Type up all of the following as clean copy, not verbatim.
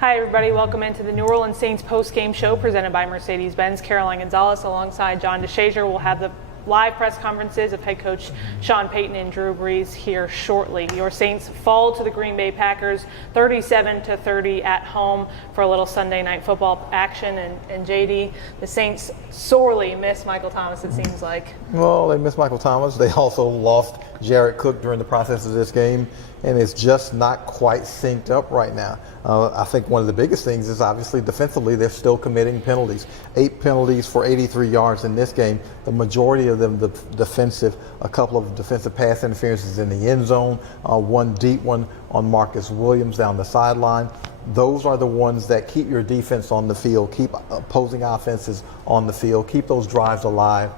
Hi, everybody. Welcome into the New Orleans Saints post-game show presented by Mercedes-Benz. Caroline Gonzalez alongside John DeShazier will have the live press conferences of head coach Sean Payton and Drew Brees here shortly. Your Saints fall to the Green Bay Packers 37-30 at home for a little Sunday night football action. And JD, the Saints sorely miss Michael Thomas, it seems like. Well, they missed Michael Thomas. They also lost Jared Cook during the process of this game, and it's just not quite synced up right now. I think one of the biggest things is obviously defensively they're still committing penalties. 8 penalties for 83 yards in this game. The majority of them defensive, a couple of defensive pass interferences in the end zone, one deep one on Marcus Williams down the sideline. Those are the ones that keep your defense on the field, keep opposing offenses on the field, keep those drives alive.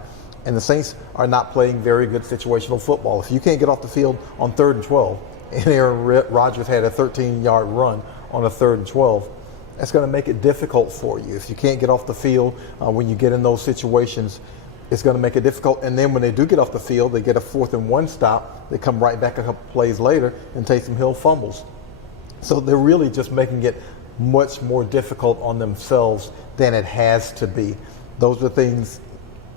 And the Saints are not playing very good situational football. If you can't get off the field on 3rd and 12, and Aaron Rodgers had a 13-yard run on a 3rd and 12, that's going to make it difficult for you. If you can't get off the field when you get in those situations, it's going to make it difficult. And then when they do get off the field, they get a 4th and 1 stop. They come right back a couple plays later, and Taysom Hill fumbles. So they're really just making it much more difficult on themselves than it has to be. Those are things.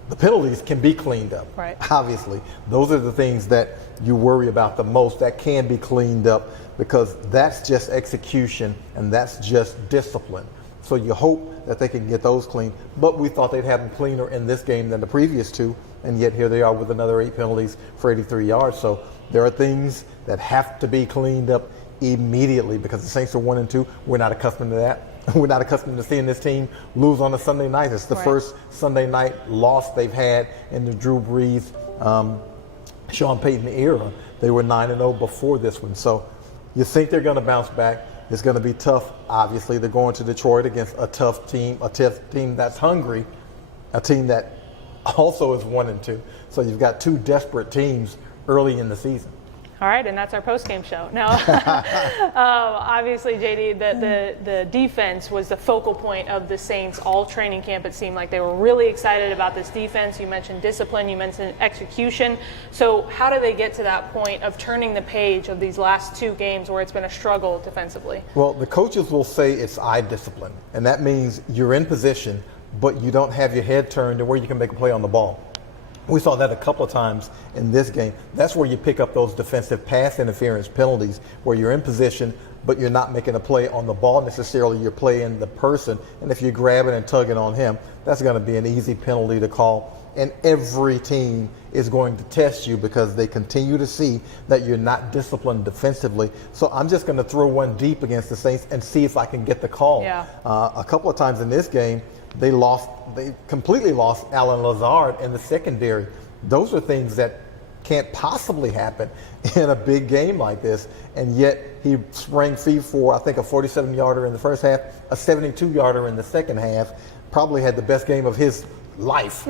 The penalties can be cleaned up, right? Obviously. Those are the things that you worry about the most that can be cleaned up, because that's just execution and that's just discipline. So you hope that they can get those clean. But we thought they'd have them cleaner in this game than the previous 2, and yet here they are with another 8 penalties for 83 yards. So there are things that have to be cleaned up immediately, because the Saints are 1-2. We're not accustomed to that. We're not accustomed to seeing this team lose on a Sunday night. It's the first Sunday night loss they've had in the Drew Brees, Sean Payton era. They were 9-0 before this one. So you think they're going to bounce back. It's going to be tough. Obviously, they're going to Detroit against a tough team that's hungry, a team that also is 1-2. So you've got 2 desperate teams early in the season. All right, and that's our post-game show. No, obviously, JD, the defense was the focal point of the Saints all training camp. It seemed like they were really excited about this defense. You mentioned discipline, you mentioned execution. So how do they get to that point of turning the page of these last 2 games where it's been a struggle defensively? Well, the coaches will say it's eye discipline, and that means you're in position, but you don't have your head turned to where you can make a play on the ball. We saw that a couple of times in this game. That's where you pick up those defensive pass interference penalties, where you're in position, but you're not making a play on the ball necessarily. You're playing the person, and if you're grabbing and tugging on him, that's going to be an easy penalty to call. And every team is going to test you because they continue to see that you're not disciplined defensively. So I'm just going to throw one deep against the Saints and see if I can get the call. Yeah. A couple of times in this game, they completely lost Alan Lazard in the secondary. Those are things that can't possibly happen in a big game like this. And yet he sprang free for, I think, a 47-yarder in the first half, a 72-yarder in the second half. Probably had the best game of his life.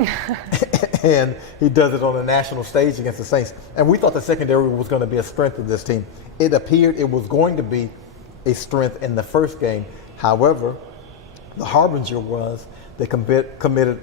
And he does it on a national stage against the Saints. And we thought the secondary was going to be a strength of this team. It appeared it was going to be a strength in the first game. However, the harbinger was they committed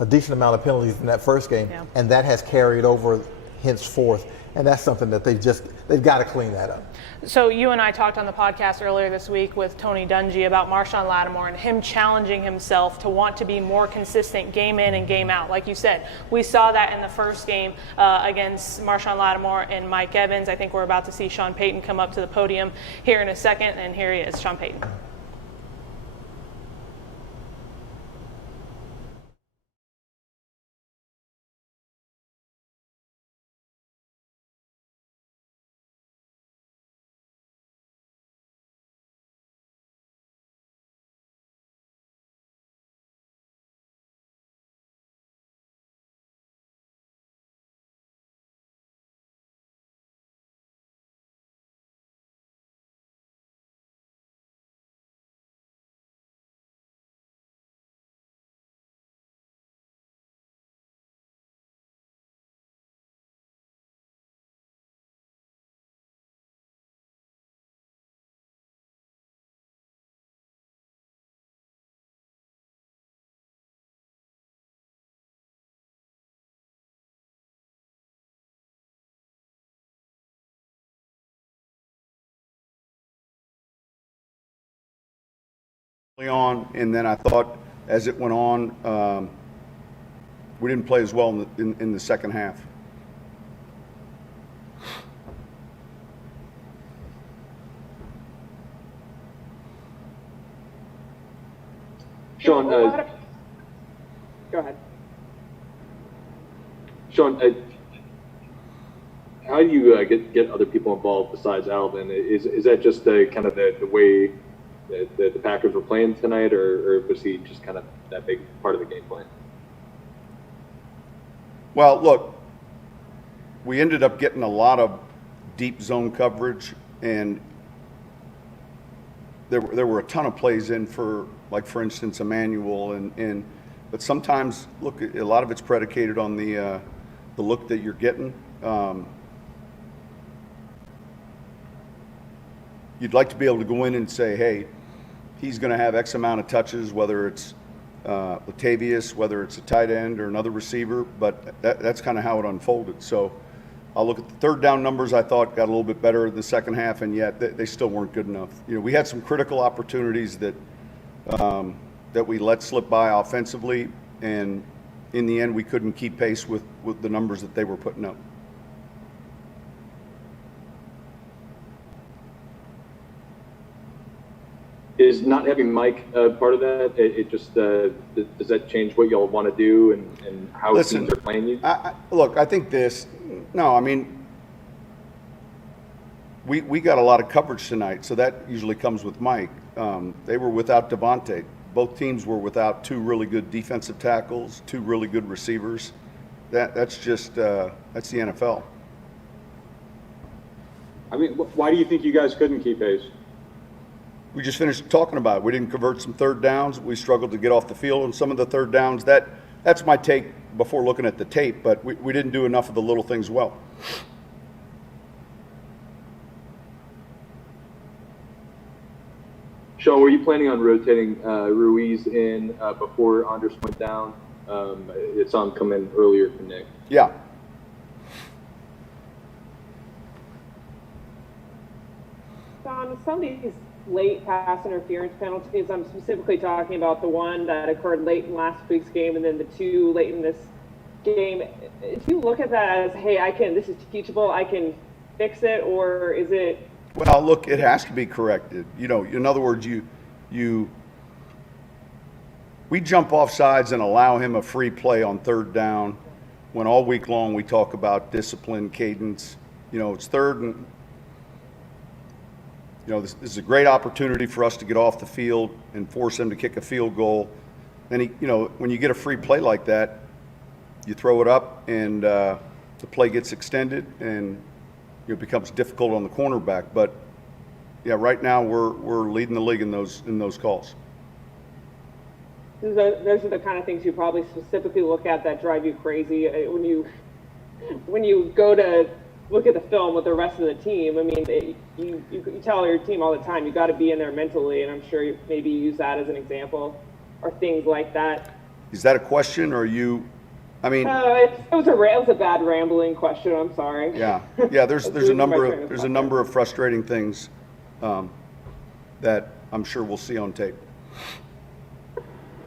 a decent amount of penalties in that first game, and that has carried over henceforth. And that's something that they've got to clean that up. So you and I talked on the podcast earlier this week with Tony Dungy about Marshawn Lattimore and him challenging himself to want to be more consistent game in and game out. Like you said, we saw that in the first game against Marshawn Lattimore and Mike Evans. I think we're about to see Sean Payton come up to the podium here in a second, and here he is, Sean Payton. early on, and then I thought as it went on, we didn't play as well in the second half. Sean, Go ahead. Sean, how do you get other people involved besides Alvin? Is that just kind of the way the Packers were playing tonight, or was he just kind of that big part of the game plan? Well, look, we ended up getting a lot of deep zone coverage, and there were a ton of plays in for, like, for instance, Emmanuel, but sometimes, look, a lot of it's predicated on the look that you're getting. You'd like to be able to go in and say, hey, he's going to have X amount of touches, whether it's Latavius, whether it's a tight end or another receiver, but that's kind of how it unfolded. So I'll look at the third down numbers. I thought got a little bit better in the second half, and yet they still weren't good enough. We had some critical opportunities that we let slip by offensively, and in the end we couldn't keep pace with the numbers that they were putting up. Is not having Mike part of that? It just does that change what y'all want to do and how teams are playing you? Look, I think this. No, I mean, we got a lot of coverage tonight, so that usually comes with Mike. They were without Devontae. Both teams were without two really good defensive tackles, two really good receivers. That's just that's the NFL. I mean, why do you think you guys couldn't keep pace? We just finished talking about it. We didn't convert some third downs. We struggled to get off the field on some of the third downs. That's my take before looking at the tape, but we didn't do enough of the little things well. Sean, were you planning on rotating Ruiz in before Andres went down? It's on come in earlier for Nick. Yeah. Don, some of these late pass interference penalties, I'm specifically talking about the one that occurred late in last week's game and then the two late in this game. Do you look at that as, hey, this is teachable, I can fix it, or is it? Well, look, it has to be corrected. In other words, we jump off sides and allow him a free play on third down when all week long we talk about discipline, cadence. It's third and this is a great opportunity for us to get off the field and force them to kick a field goal. And when you get a free play like that, you throw it up and the play gets extended and it becomes difficult on the cornerback. But yeah, right now we're leading the league in those calls. Those are the kind of things you probably specifically look at that drive you crazy when you go to look at the film with the rest of the team. I mean, you tell your team all the time, you got to be in there mentally, and I'm sure maybe you use that as an example, or things like that. Is that a question, or you? I mean, it was a bad rambling question. I'm sorry. Yeah. There's a number of frustrating things that I'm sure we'll see on tape.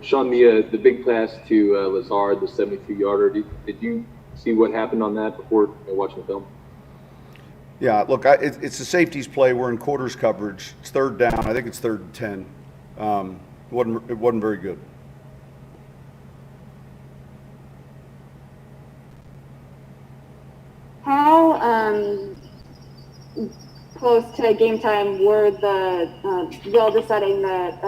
Sean, the big pass to Lazard, the 72-yarder. Did you see what happened on that before watching the film? Yeah, look, it's a safeties play. We're in quarters coverage. It's third down. I think it's 3rd and 10. It wasn't very good. How close to game time were y'all deciding that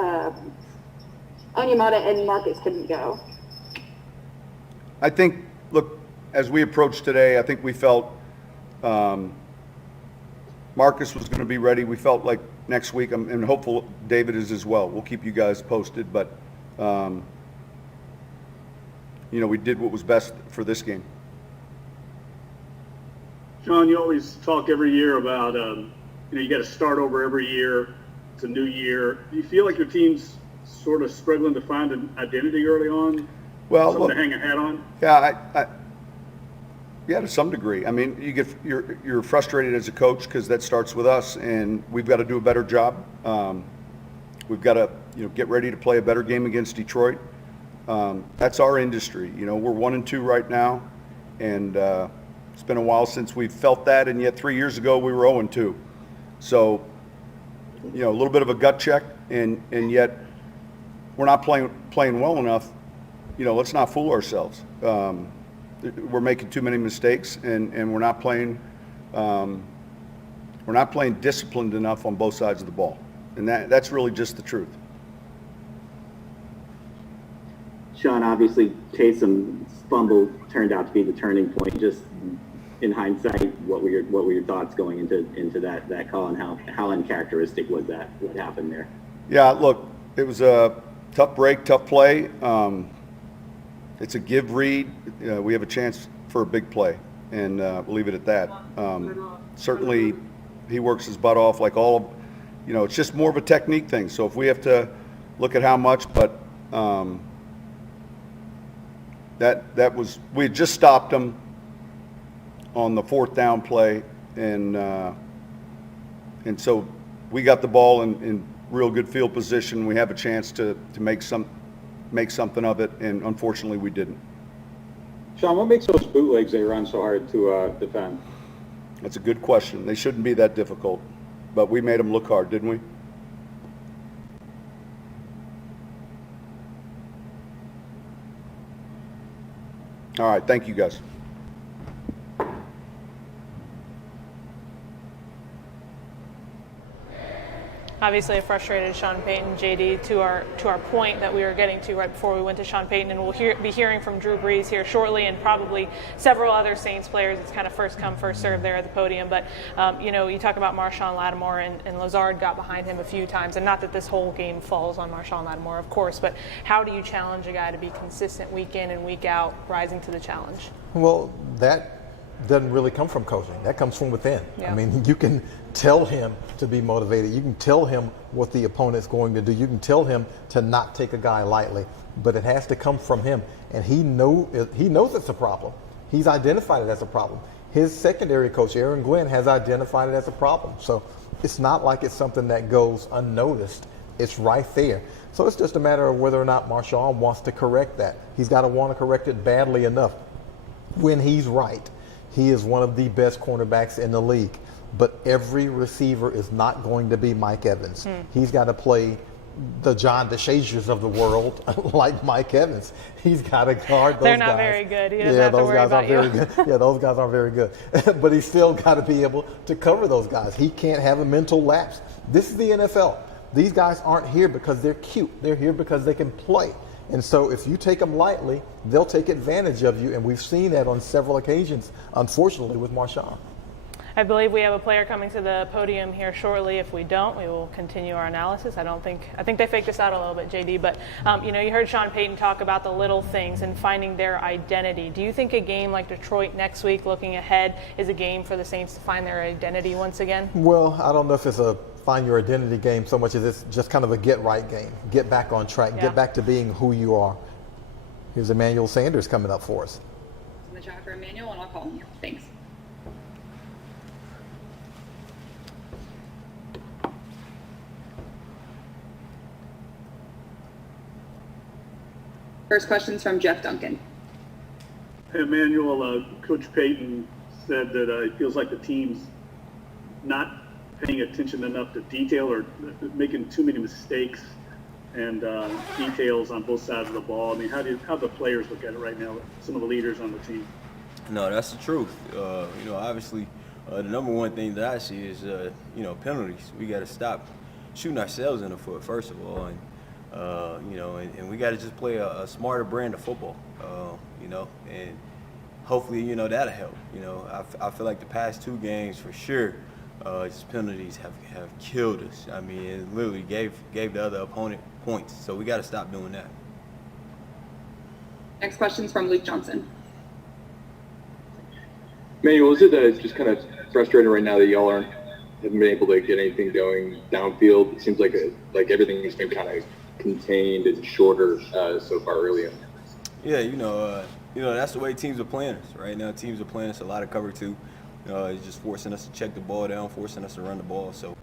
Onyemata and Marcus couldn't go? I think, look, as we approached today, I think we felt Marcus was going to be ready. We felt like next week, and hopeful David is as well. We'll keep you guys posted, but we did what was best for this game. Sean, you always talk every year about you got to start over every year. It's a new year. Do you feel like your team's sort of struggling to find an identity early on? Well, something to hang a hat on? Yeah, yeah, to some degree. I mean, you're frustrated as a coach because that starts with us, and we've got to do a better job. We've got to, get ready to play a better game against Detroit. That's our industry. We're 1-2 right now, and it's been a while since we've felt that, and yet 3 years ago we were 0-2. So, a little bit of a gut check, and yet we're not playing well enough. Let's not fool ourselves. We're making too many mistakes, and we're not playing disciplined enough on both sides of the ball, and that's really just the truth. Sean, obviously Taysom's fumble turned out to be the turning point. Just in hindsight, what were your thoughts going into that call, and how uncharacteristic was that? What happened there? Yeah, look, it was a tough break, tough play. It's a give read. We have a chance for a big play, and we'll leave it at that. Certainly, he works his butt off like all. It's just more of a technique thing. So if we have to look at how much, but that was, we had just stopped him on the 4th down play, and so we got the ball in real good field position. We have a chance to make something of it, and unfortunately we didn't. Sean, what makes those bootlegs they run so hard to defend? That's a good question. They shouldn't be that difficult, but we made them look hard, didn't we? All right, thank you guys. Obviously, a frustrated Sean Payton, JD, to our point that we were getting to right before we went to Sean Payton, and we'll be hearing from Drew Brees here shortly, and probably several other Saints players. It's kind of first come, first serve there at the podium. But you talk about Marshawn Lattimore, and Lazard got behind him a few times, and not that this whole game falls on Marshawn Lattimore, of course. But how do you challenge a guy to be consistent week in and week out, rising to the challenge? Well, that doesn't really come from coaching. That comes from within. Yeah. I mean, you can tell him to be motivated. You can tell him what the opponent's going to do. You can tell him to not take a guy lightly, but it has to come from him. And he knows it's a problem. He's identified it as a problem. His secondary coach, Aaron Glenn, has identified it as a problem. So it's not like it's something that goes unnoticed. It's right there. So it's just a matter of whether or not Marshawn wants to correct that. He's got to want to correct it badly enough. When he's right, he is one of the best cornerbacks in the league. But every receiver is not going to be Mike Evans. He's got to play the John DeShazers of the world like Mike Evans. He's got to guard those guys. They're not very good. He doesn't have to worry about you. Yeah, those guys aren't very good. But he's still got to be able to cover those guys. He can't have a mental lapse. This is the NFL. These guys aren't here because they're cute. They're here because they can play. And so if you take them lightly, they'll take advantage of you. And we've seen that on several occasions, unfortunately, with Marshawn. I believe we have a player coming to the podium here shortly. If we don't, we will continue our analysis. I think they faked us out a little bit, JD. But, you heard Sean Payton talk about the little things and finding their identity. Do you think a game like Detroit next week, looking ahead, is a game for the Saints to find their identity once again? Well, I don't know if it's a find your identity game so much as it's just kind of a get right game. Get back on track. Yeah. Get back to being who you are. Here's Emmanuel Sanders coming up for us. In the chat for Emmanuel, and I'll call him. Thanks. First question's from Jeff Duncan. Hey, Emmanuel, Coach Payton said that he feels like the team's not paying attention enough to detail or making too many mistakes and details on both sides of the ball. I mean, how do the players look at it right now, some of the leaders on the team? No, that's the truth. Obviously, the number one thing that I see is, penalties. We got to stop shooting ourselves in the foot, first of all, and we got to just play a smarter brand of football, and hopefully, that'll help. I feel like the past 2 games for sure, just penalties have killed us. I mean, it literally gave the other opponent points, so we got to stop doing that. Next question's from Luke Johnson. Manuel, is it just kind of frustrating right now that y'all haven't been able to get anything going downfield? It seems like everything has been kind of contained and shorter so far early in. Yeah, that's the way teams are playing us right now. Teams are playing us a lot of cover 2. It's just forcing us to check the ball down, forcing us to run the ball. So,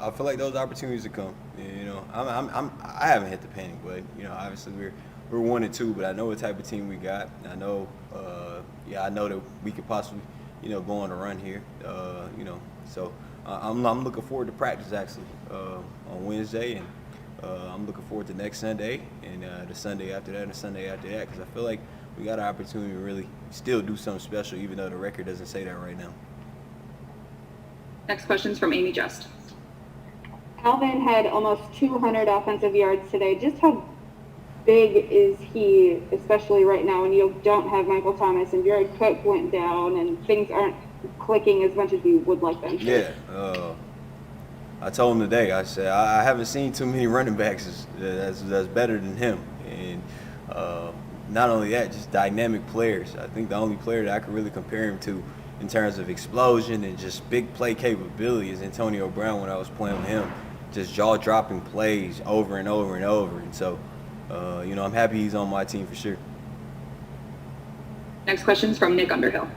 I feel like those opportunities will come. You know, I haven't hit the panic, but you know, obviously we're 1-2, but I know what type of team we got. I know, I know that we could possibly, you know, go on a run here. You know, so I'm looking forward to practice actually on Wednesday, and I'm looking forward to next Sunday and the Sunday after that and the Sunday after that, because I feel like we got an opportunity to really still do something special, even though the record doesn't say that right now. Next question is from Amy Just. Alvin had almost 200 offensive yards today. Just how big is he, especially right now when you don't have Michael Thomas and Jared Cook went down and things aren't clicking as much as you would like them to? Yeah. I told him today, I said, I haven't seen too many running backs that's better than him. And not only that, just dynamic players. I think the only player that I could really compare him to in terms of explosion and just big play capability is Antonio Brown when I was playing with him. Just jaw-dropping plays over and over and over. And so, you know, I'm happy he's on my team for sure. Next question is from Nick Underhill.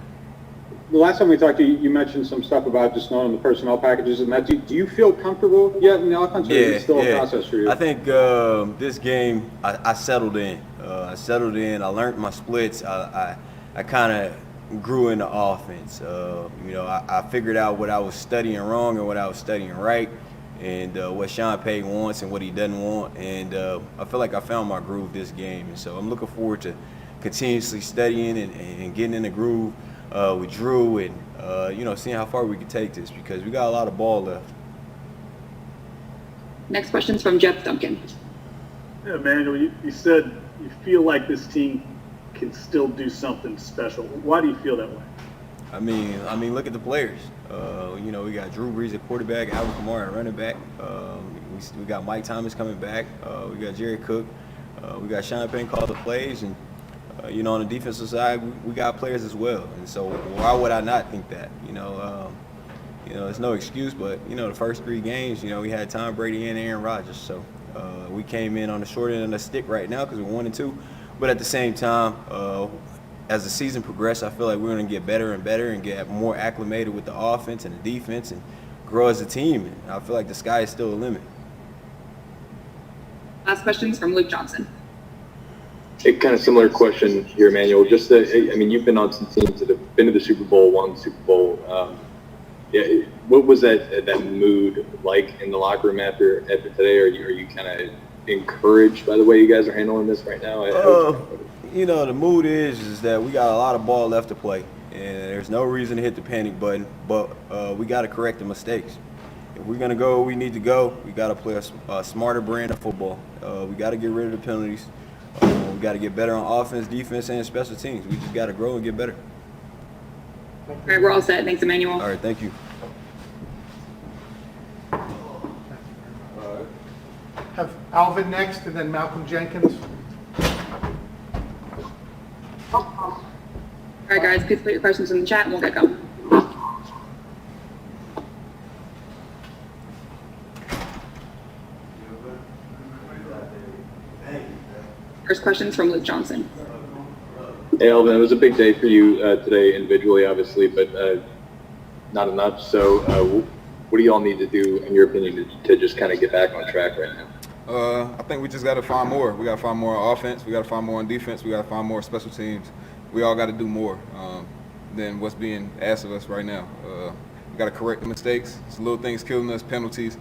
The last time we talked, you mentioned some stuff about just knowing the personnel packages and that. Do you feel comfortable yet in the offense, or is it still a process for you? I think this game, I settled in. I learned my splits. I kind of grew in the offense. You know, I figured out what I was studying wrong and what I was studying right, and what Sean Payton wants and what he doesn't want. And I feel like I found my groove this game. And so I'm looking forward to continuously studying and getting in the groove with Drew and, you know, seeing how far we can take this, because we got a lot of ball left. Next question is from Jeff Duncan. Yeah, Emmanuel, you said you feel like this team can still do something special. Why do you feel that way? I mean, look at the players. You know, we got Drew Brees at quarterback, Alvin Kamara at running back. We got Mike Thomas coming back. We got Jared Cook. We got Sean Payton call the plays, and you know, on the defensive side, we got players as well. And so why would I not think that? You know, it's no excuse, but you know, the first 3 games, you know, we had Tom Brady and Aaron Rodgers. So we came in on the short end of the stick right now because we're 1-2. But at the same time, as the season progressed, I feel like we're going to get better and better and get more acclimated with the offense and the defense and grow as a team. And I feel like the sky is still the limit. Last question is from Luke Johnson. A kind of similar question here, Emmanuel. Just that, I mean, you've been on some teams that have been to the Super Bowl, won the Super Bowl. Yeah, what was that mood like in the locker room after today? Are you kind of encouraged by the way you guys are handling this right now? You know, the mood is that we got a lot of ball left to play, and there's no reason to hit the panic button. But we got to correct the mistakes. If we're gonna go where we need to go, we got to play a smarter brand of football. We got to get rid of the penalties. We got to get better on offense, defense, and special teams. We just got to grow and get better. All right, we're all set. Thanks, Emmanuel. All right, thank you. Have Alvin next, and then Malcolm Jenkins. All right, guys, please put your questions in the chat and we'll get going. First question is from Luke Johnson. Hey, Alvin, it was a big day for you today individually, obviously, but not enough. So what do you all need to do, in your opinion, to just kind of get back on track right now? I think we just got to find more. We got to find more on offense. We got to find more on defense. We got to find more special teams. We all got to do more than what's being asked of us right now. We got to correct the mistakes. It's little things killing us, penalties,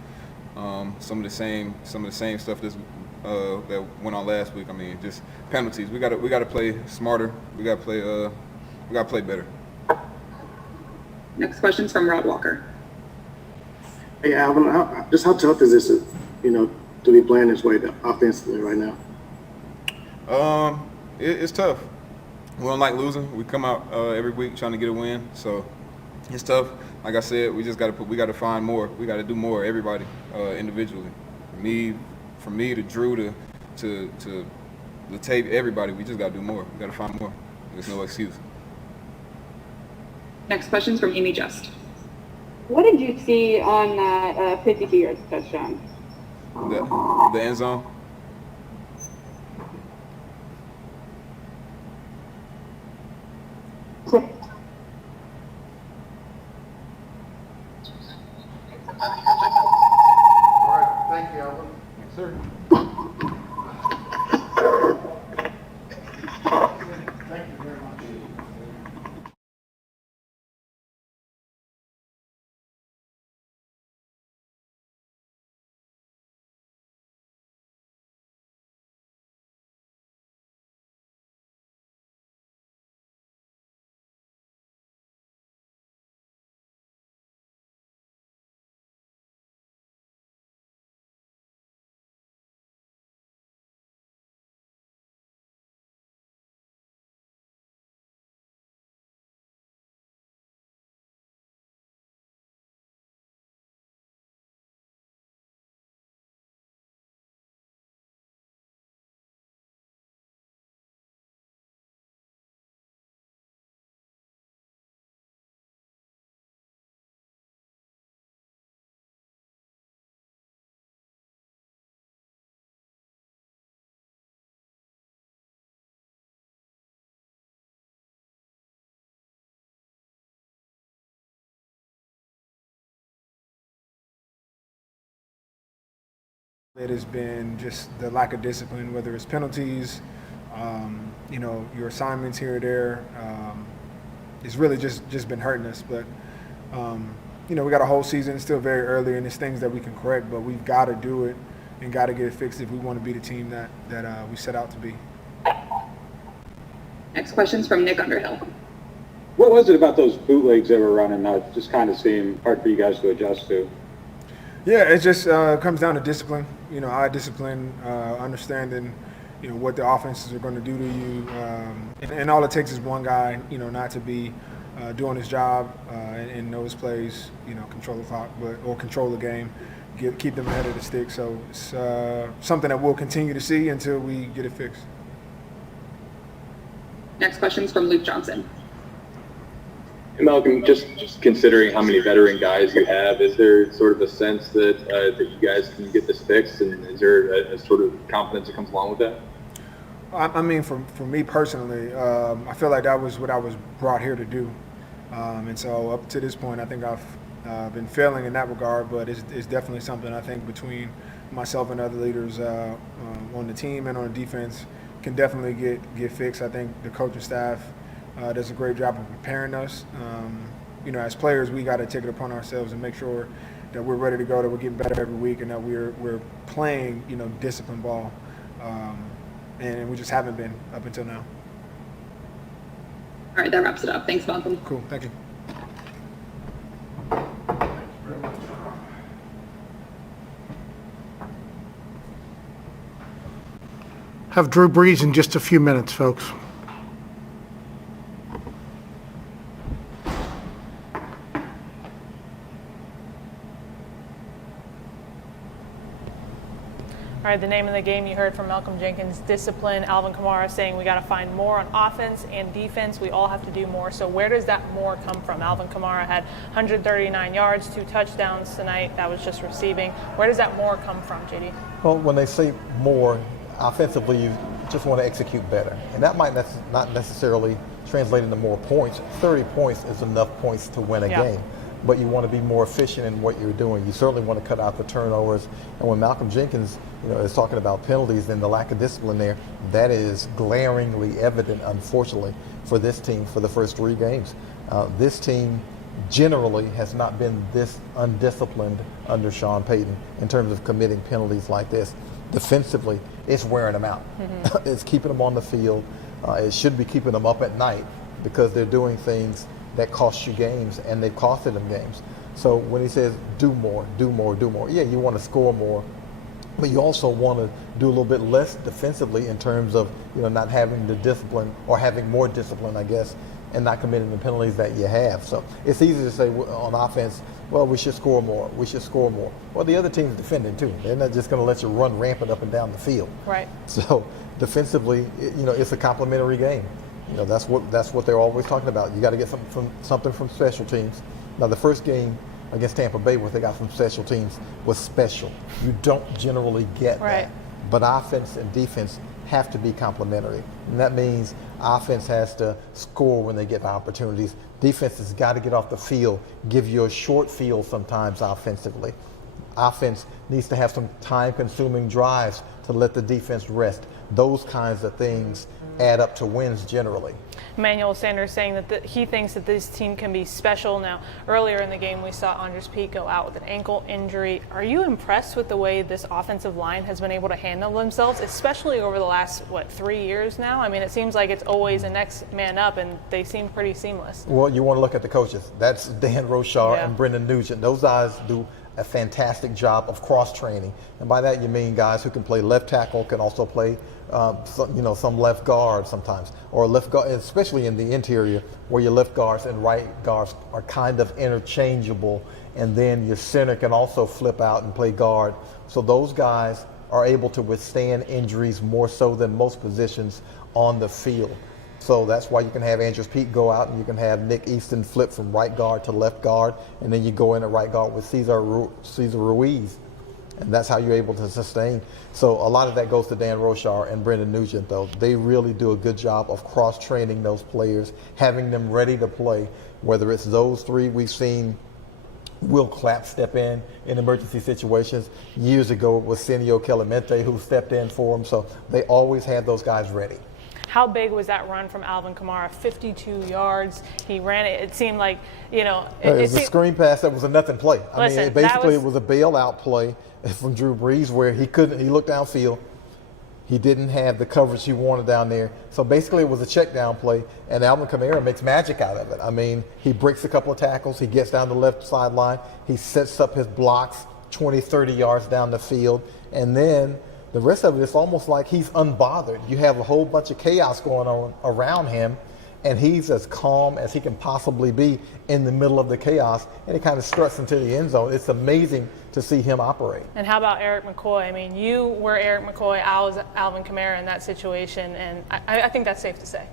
some of the same stuff that went on last week. I mean, just penalties. We got to play smarter. We got to play better. Next question is from Rod Walker. Hey, Alvin, how tough is this, to be playing this way offensively right now? It's tough. We don't like losing. We come out every week trying to get a win, so it's tough. Like I said, we got to find more. We got to do more. Everybody individually. From me to Drew to the tape, everybody. We just got to do more. We got to find more. There's no excuse. Next question is from Amy Just. What did you see on that 52-yard touchdown? The end zone. Thank you, Alvin. Yes, sir. Thank you very much. It has been just the lack of discipline, whether it's penalties, your assignments here or there. It's really just been hurting us. But, we got a whole season. It's still very early, and there's things that we can correct, but we've got to do it and got to get it fixed if we want to be the team that we set out to be. Next question's from Nick Underhill. What was it about those bootlegs that were running that just kind of seemed hard for you guys to adjust to? Yeah, it just comes down to discipline. Eye discipline, understanding, what the offenses are going to do to you. And all it takes is one guy, not to be doing his job in those plays, control the clock, or control the game, keep them ahead of the stick. So it's something that we'll continue to see until we get it fixed. Next question's from Luke Johnson. Hey, Malcolm, just considering how many veteran guys you have, is there sort of a sense that you guys can get this fixed, and is there a sort of confidence that comes along with that? I mean, for me personally, I feel like that was what I was brought here to do. And so up to this point, I think I've been failing in that regard, but it's definitely something I think between myself and other leaders on the team and on the defense can definitely get fixed. I think the coaching staff does a great job of preparing us. As players, we got to take it upon ourselves and make sure that we're ready to go, that we're getting better every week, and that we're playing, disciplined ball. And we just haven't been up until now. All right, that wraps it up. Thanks, Malcolm. Cool, thank you. Have Drew Brees in just a few minutes, folks. All right, the name of the game you heard from Malcolm Jenkins, discipline. Alvin Kamara saying we got to find more on offense and defense. We all have to do more. So where does that more come from? Alvin Kamara had 139 yards, 2 touchdowns tonight. That was just receiving. Where does that more come from, JD? Well, when they say more, offensively, you just want to execute better. And that might not necessarily translate into more points. 30 points is enough points to win a game. But you want to be more efficient in what you're doing. You certainly want to cut out the turnovers. And when Malcolm Jenkins, is talking about penalties and the lack of discipline there, that is glaringly evident, unfortunately, for this team for the first 3 games. This team generally has not been this undisciplined under Sean Payton in terms of committing penalties like this. Defensively, it's wearing them out. Mm-hmm. It's keeping them on the field. It should be keeping them up at night because they're doing things that cost you games, and they've costed them games. So when he says do more, yeah, you want to score more, but you also want to do a little bit less defensively in terms of not having the discipline, or having more discipline, I guess, and not committing the penalties that you have. So it's easy to say on offense, well, we should score more. Well, the other team's defending too. They're not just going to let you run rampant up and down the field. Right. So defensively, it's a complementary game. That's what they're always talking about. You got to get something from special teams. Now, the first game against Tampa Bay, what they got from special teams was special. You don't generally get that. But offense and defense have to be complementary. And that means offense has to score when they get opportunities. Defense has got to get off the field, give you a short field sometimes offensively. offense needs to have some time-consuming drives to let the defense rest. Those kinds of things add up to wins generally. Emmanuel Sanders saying that he thinks that this team can be special. Now, earlier in the game, we saw Andres Pete go out with an ankle injury. Are you impressed with the way this offensive line has been able to handle themselves, especially over the last, 3 years now? I mean, it seems like it's always a next man up, and they seem pretty seamless. Well, you want to look at the coaches. That's Dan Rochar and Brendan Nugent. Those guys do a fantastic job of cross-training. And by that, you mean guys who can play left tackle, can also play some left guard sometimes, or left guard, especially in the interior, where your left guards and right guards are kind of interchangeable, and then your center can also flip out and play guard. So those guys are able to withstand injuries more so than most positions on the field. So that's why you can have Andres Pete go out, and you can have Nick Easton flip from right guard to left guard, and then you go in at right guard with Cesar Ruiz. And that's how you're able to sustain. So a lot of that goes to Dan Rochar and Brendan Nugent, though. They really do a good job of cross-training those players, having them ready to play. Whether it's those three, we've seen Will Clapp step in emergency situations. Years ago, it was Senio Clemente who stepped in for him. So they always have those guys ready. How big was that run from Alvin Kamara? 52 yards. He ran it. It seemed like, it was a screen pass that was a nothing play. Listen, It was a bailout play from Drew Brees where he looked downfield. He didn't have the coverage he wanted down there. So basically it was a check down play, and Alvin Kamara makes magic out of it. I mean, he breaks a couple of tackles. He gets down the left sideline. He sets up his blocks 20, 30 yards down the field. And then the rest of it is almost like he's unbothered. You have a whole bunch of chaos going on around him, and he's as calm as he can possibly be in the middle of the chaos, and he kind of struts into the end zone. It's amazing to see him operate. And how about Eric McCoy? I mean, you were Eric McCoy, I was Alvin Kamara in that situation, and I think that's safe to say.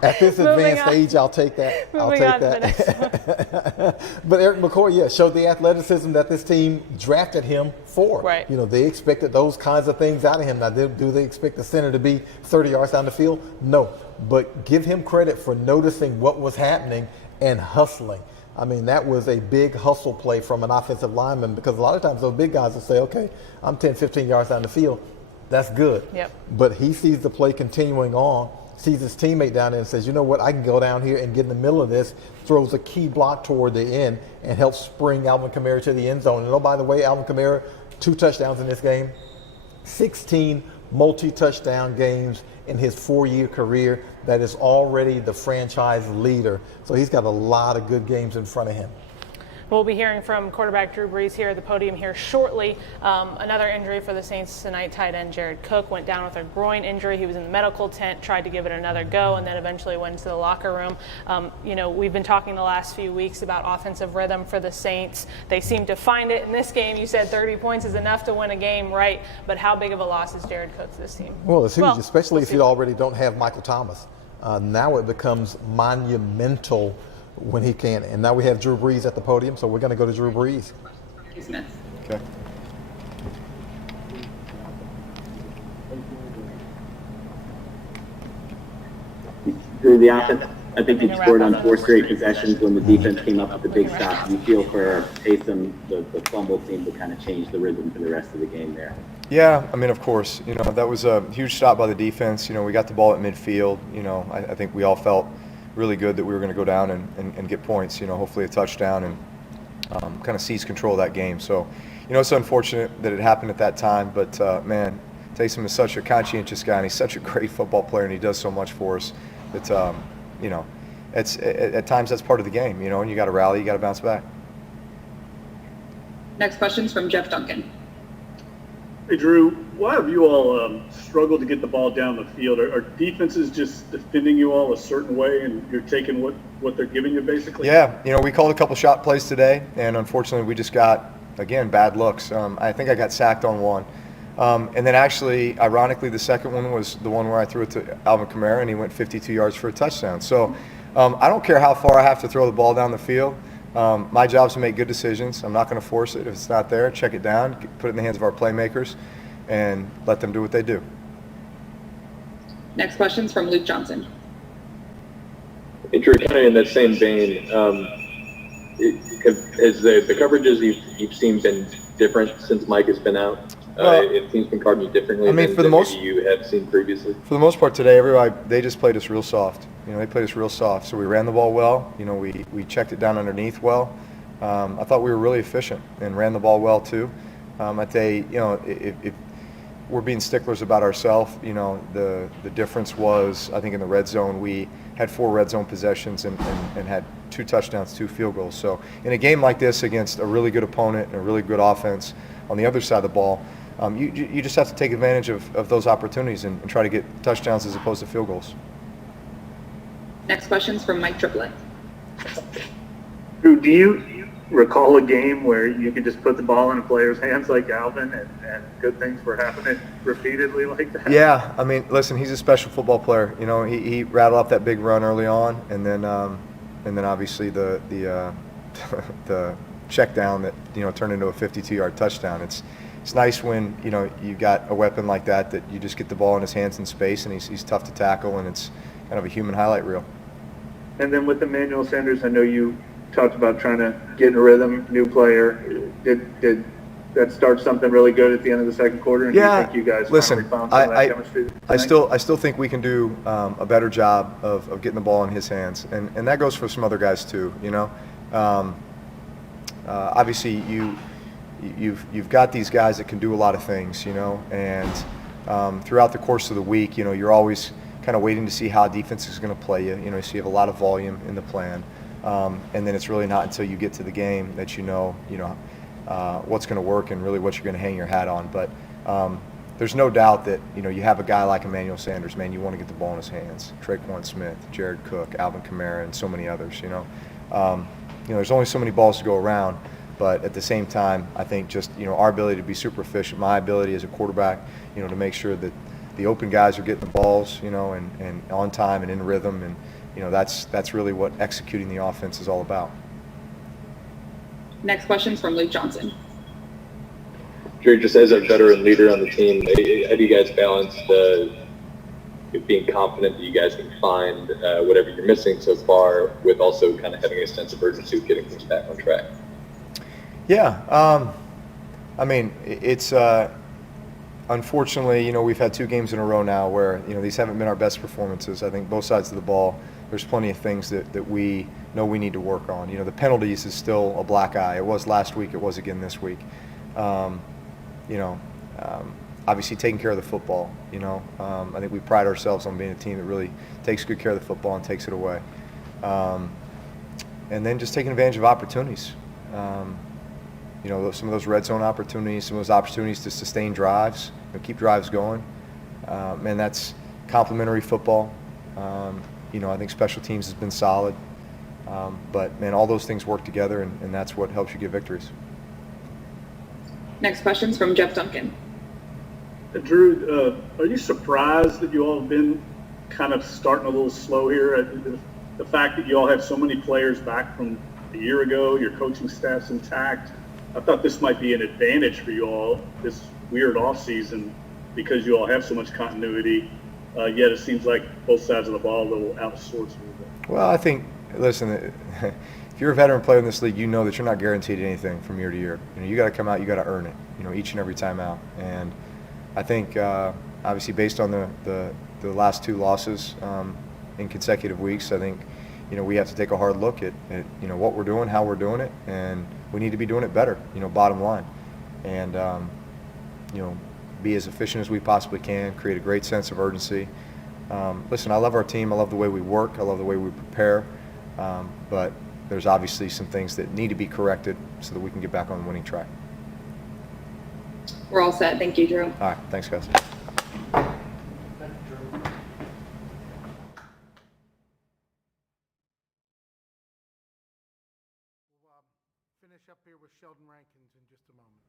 At this advanced age, I'll take that. Moving on to the next one. But Eric McCoy, showed the athleticism that this team drafted him for. Right. They expected those kinds of things out of him. Now, do they expect the center to be 30 yards down the field? No. But give him credit for noticing what was happening and hustling. I mean, that was a big hustle play from an offensive lineman, because a lot of times those big guys will say, okay, I'm 10, 15 yards down the field. That's good. Yep. But he sees the play continuing on, sees his teammate down there and says, you know what, I can go down here and get in the middle of this, throws a key block toward the end and helps spring Alvin Kamara to the end zone. And oh, by the way, Alvin Kamara, 2 touchdowns in this game, 16 multi-touchdown games in his 4-year career. That is already the franchise leader. So he's got a lot of good games in front of him. We'll be hearing from quarterback Drew Brees here at the podium here shortly. Another injury for the Saints tonight. Tight end Jared Cook went down with a groin injury. He was in the medical tent, tried to give it another go, and then eventually went to the locker room. We've been talking the last few weeks about offensive rhythm for the Saints. They seem to find it in this game. You said 30 points is enough to win a game, right? But how big of a loss is Jared Cook to this team? Well, it's huge, especially if you already don't have Michael Thomas. Now it becomes monumental when he can. And now we have Drew Brees at the podium, so we're going to go to Drew Brees. Okay. Through the offense, I think you scored on 4 straight possessions when the defense came up with the big stop. You feel for Payton, the fumble seemed to kind of change the rhythm for the rest of the game there. Yeah, I mean, of course, that was a huge stop by the defense. We got the ball at midfield. I think we all felt really good that we were going to go down and get points, hopefully a touchdown, and kind of seize control of that game. So, it's unfortunate that it happened at that time, but man, Taysom is such a conscientious guy, and he's such a great football player, and he does so much for us that, it's at times that's part of the game, and you got to rally, you got to bounce back. Next question's from Jeff Duncan. Hey, Drew, why have you all struggled to get the ball down the field? Are defenses just defending you all a certain way, and you're taking what they're giving you, basically? Yeah, we called a couple shot plays today, and unfortunately we just got, again, bad looks. I think I got sacked on one. And then actually, ironically, the second one was the one where I threw it to Alvin Kamara, and he went 52 yards for a touchdown. So I don't care how far I have to throw the ball down the field. My job is to make good decisions. I'm not going to force it. If it's not there, check it down, put it in the hands of our playmakers, and let them do what they do. Next question's from Luke Johnson. Drew, kind of in that same vein, has the coverages you've seen been different since Mike has been out? It team's been carding you differently than maybe you have seen previously? For the most part today, everybody, they just played us real soft. They played us real soft. So we ran the ball well. We checked it down underneath well. I thought we were really efficient and ran the ball well too. I'd say, if we're being sticklers about ourselves, the difference was, I think in the red zone, we had 4 red zone possessions and had 2 touchdowns, 2 field goals. So in a game like this against a really good opponent and a really good offense on the other side of the ball, you just have to take advantage of those opportunities and try to get touchdowns as opposed to field goals. Next question's from Mike Triplett. Drew, do you recall a game where you could just put the ball in a player's hands like Alvin and good things were happening repeatedly like that? Yeah, I mean, listen, he's a special football player. He rattled off that big run early on, and then obviously the the check down that turned into a 52-yard touchdown. It's nice when you got a weapon like that you just get the ball in his hands in space, and he's tough to tackle, and it's kind of a human highlight reel. And then with Emmanuel Sanders, I know you talked about trying to get in a rhythm, new player. Did that start something really good at the end of the second quarter? And Yeah, do you think you guys listen, finally found some of that chemistry tonight? I still think we can do a better job of getting the ball in his hands, and that goes for some other guys too. Obviously you've got these guys that can do a lot of things, and throughout the course of the week, you're always kind of waiting to see how defense is going to play you. So you have a lot of volume in the plan, and then it's really not until you get to the game that what's going to work and really what you're going to hang your hat on. But there's no doubt that you have a guy like Emmanuel Sanders, man, you want to get the ball in his hands. Traquan Smith, Jared Cook, Alvin Kamara, and so many others. There's only so many balls to go around. But at the same time, I think just our ability to be super efficient, my ability as a quarterback, to make sure that the open guys are getting the balls, and on time and in rhythm, and that's really what executing the offense is all about. Next question's from Luke Johnson. Drew, just as a veteran leader on the team, how do you guys balance being confident that you guys can find whatever you're missing so far with also kind of having a sense of urgency of getting things back on track? Yeah, I mean, it's unfortunately, we've had 2 games in a row now where these haven't been our best performances. I think both sides of the ball, there's plenty of things that we know we need to work on. The penalties is still a black eye. It was last week. It was again this week. Obviously taking care of the football. I think we pride ourselves on being a team that really takes good care of the football and takes it away. And then just taking advantage of opportunities. Some of those red zone opportunities, some of those opportunities to sustain drives, keep drives going. Man, that's complementary football. I think special teams has been solid. But, man, all those things work together, and that's what helps you get victories. Next question's from Jeff Duncan. Drew, are you surprised that you all have been kind of starting a little slow here? The fact that you all have so many players back from a year ago, your coaching staff's intact. I thought this might be an advantage for you all, this weird offseason, because you all have so much continuity, yet it seems like both sides of the ball a little out of sorts a little bit. Well, I think, listen, if you're a veteran player in this league, you know that you're not guaranteed anything from year to year. You got to come out, you got to earn it, each and every time out. And I think, obviously, based on the last 2 losses in consecutive weeks, I think, we have to take a hard look at what we're doing, how we're doing it, and we need to be doing it better, bottom line. And, be as efficient as we possibly can, create a great sense of urgency. Listen, I love our team. I love the way we work. I love the way we prepare. But there's obviously some things that need to be corrected so that we can get back on the winning track. We're all set. Thank you, Drew. All right. Thanks, guys. Finish up here with Sheldon Rankins in just a moment.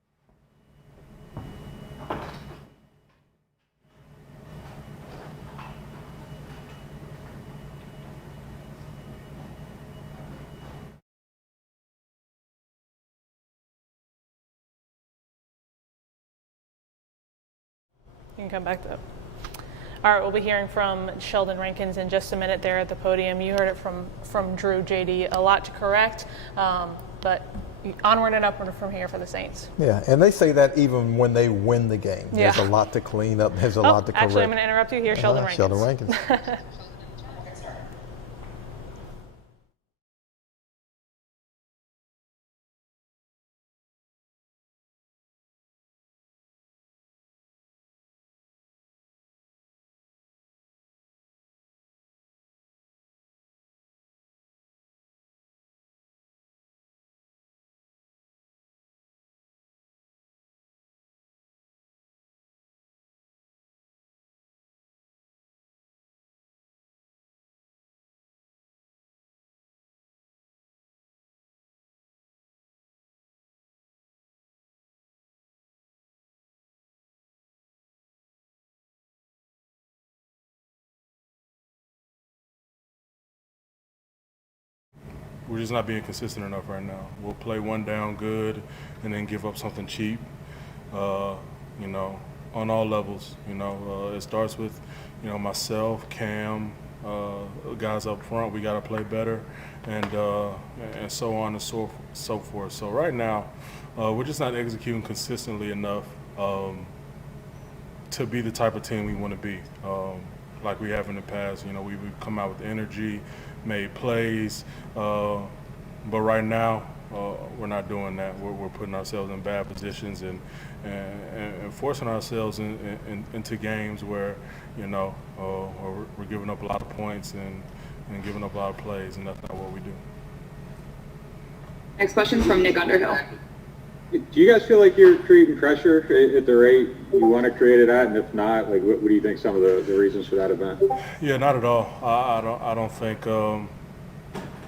You can come back to. All right, we'll be hearing from Sheldon Rankins in just a minute there at the podium. You heard it from Drew, JD, a lot to correct. But onward and upward from here for the Saints. Yeah, and they say that even when they win the game. Yeah. There's a lot to clean up. There's a lot to correct. Actually, I'm going to interrupt you here. Sheldon Rankins. Sheldon Rankins. We're just not being consistent enough right now. We'll play one down good and then give up something cheap, you know, on all levels. You know, it starts with, you know, myself, Cam, guys up front. We got to play better, and so on and so forth. So right now, we're just not executing consistently enough to be the type of team we want to be, like we have in the past. You know, we've come out with energy, made plays, but right now we're not doing that. We're putting ourselves in bad positions and forcing ourselves into games where, you know, we're giving up a lot of points and giving up a lot of plays, and that's not what we do. Next question from Nick Underhill. Do you guys feel like you're creating pressure at the rate you want to create it at? And if not, like, what do you think some of the reasons for that have been? Yeah, not at all. I don't think you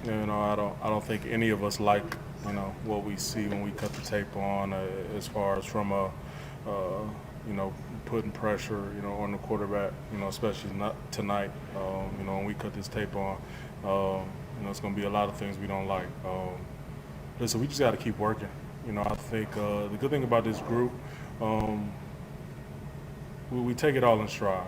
know, I don't think any of us like, you know, what we see when we cut the tape on, as far as from a you know, putting pressure, you know, on the quarterback, you know, especially not tonight. You know, when we cut this tape on, you know, it's going to be a lot of things we don't like. Listen, we just got to keep working. You know, I think the good thing about this group, we take it all in stride.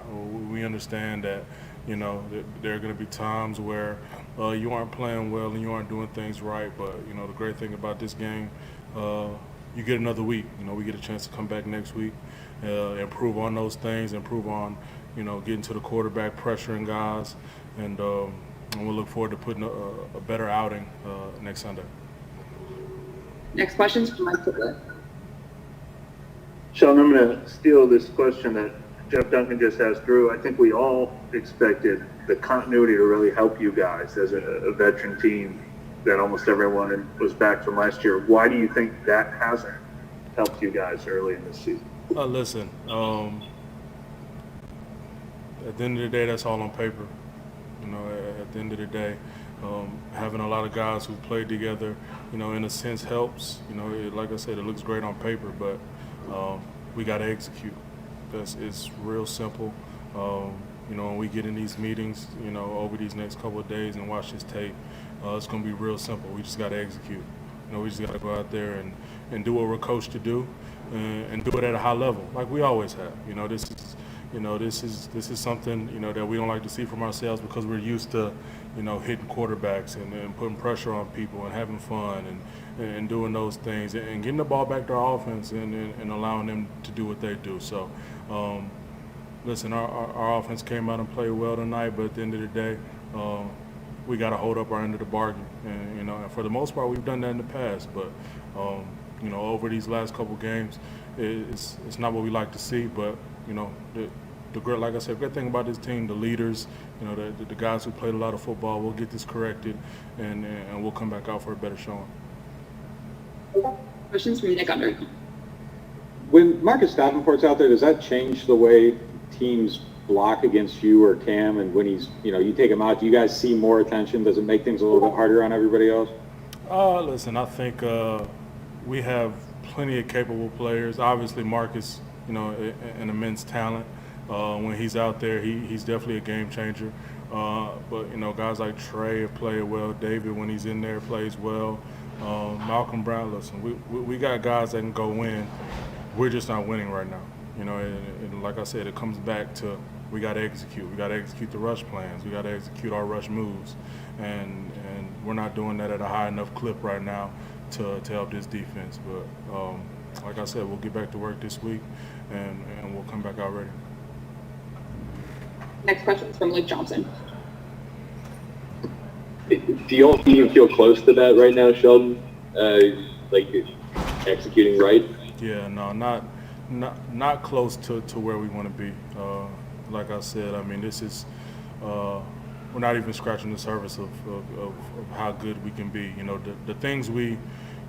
We understand that, you know, there are going to be times where you aren't playing well and you aren't doing things right. But, you know, the great thing about this game, you get another week. You know, we get a chance to come back next week, improve on those things, improve on, you know, getting to the quarterback, pressuring guys, and we'll look forward to putting a better outing next Sunday. Next question's from Mike Pittler. Sheldon, I'm going to steal this question that Jeff Duncan just asked Drew. I think we all expected the continuity to really help you guys as a veteran team that almost everyone was back from last year. Why do you think that hasn't helped you guys early in this season? Listen, at the end of the day, that's all on paper. You know, at the end of the day, having a lot of guys who played together, you know, in a sense helps. You know, like I said, it looks great on paper, but we got to execute. It's real simple. You know, when we get in these meetings, you know, over these next couple of days and watch this tape, it's going to be real simple. We just got to execute. You know, we just got to go out there and do what we're coached to do, and do it at a high level, like we always have. You know, this is something, you know, that we don't like to see from ourselves because we're used to, you know, hitting quarterbacks and putting pressure on people and having fun and doing those things and getting the ball back to our offense and allowing them to do what they do. So, listen, our offense came out and played well tonight, but at the end of the day, we got to hold up our end of the bargain. And, you know, and for the most part, we've done that in the past. But, you know, over these last couple games, it's not what we like to see. But, you know, the great, like I said, great thing about this team, the leaders, you know, the guys who played a lot of football, we'll get this corrected, and we'll come back out for a better showing. Questions from Nick Underhill. When Marcus Davenport's out there, does that change the way teams block against you or Cam? And when he's, you know, you take him out, do you guys see more attention? Does it make things a little bit harder on everybody else? Listen, I think we have plenty of capable players. Obviously, Marcus, you know, an immense talent. When he's out there, he's definitely a game changer. But, you know, guys like Trey have played well. David, when he's in there, plays well. Malcolm Brown, listen, we got guys that can go win. We're just not winning right now. You know, and like I said, it comes back to we got to execute. We got to execute the rush plans. We got to execute our rush moves. And we're not doing that at a high enough clip right now to help this defense. But like I said, we'll get back to work this week, and we'll come back out ready. Next question is from Luke Johnson. Do you all even feel close to that right now, Sheldon? Like executing right? Yeah, no, not close to where we want to be. Like I said, I mean, this is we're not even scratching the surface of how good we can be. You know, the things we,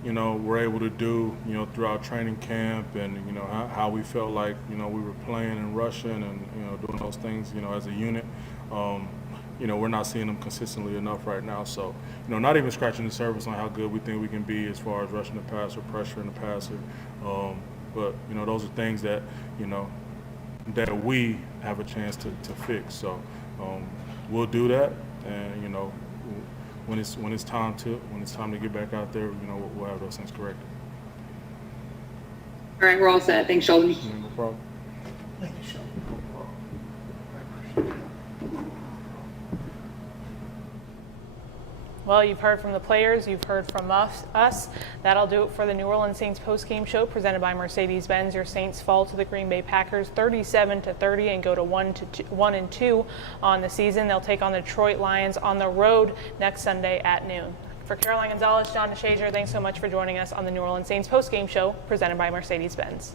you know, were able to do, you know, throughout training camp, and you know how we felt like, you know, we were playing and rushing and, you know, doing those things, you know, as a unit. You know, we're not seeing them consistently enough right now. So, you know, not even scratching the surface on how good we think we can be as far as rushing the passer, pressuring the passer. But, you know, those are things that, you know, that we have a chance to fix. So we'll do that, and, you know, when it's time to get back out there, you know, we'll have those things corrected. All right, we're all set. Thanks, Sheldon. Yeah, no problem. Thank you, Sheldon. Well, you've heard from the players, you've heard from us. That'll do it for the New Orleans Saints postgame show presented by Mercedes-Benz. Your Saints fall to the Green Bay Packers 37-30 and go to 1-2 on the season. They'll take on the Detroit Lions on the road next Sunday at noon. For Caroline Gonzalez, John DeShazier, thanks so much for joining us on the New Orleans Saints postgame show presented by Mercedes-Benz.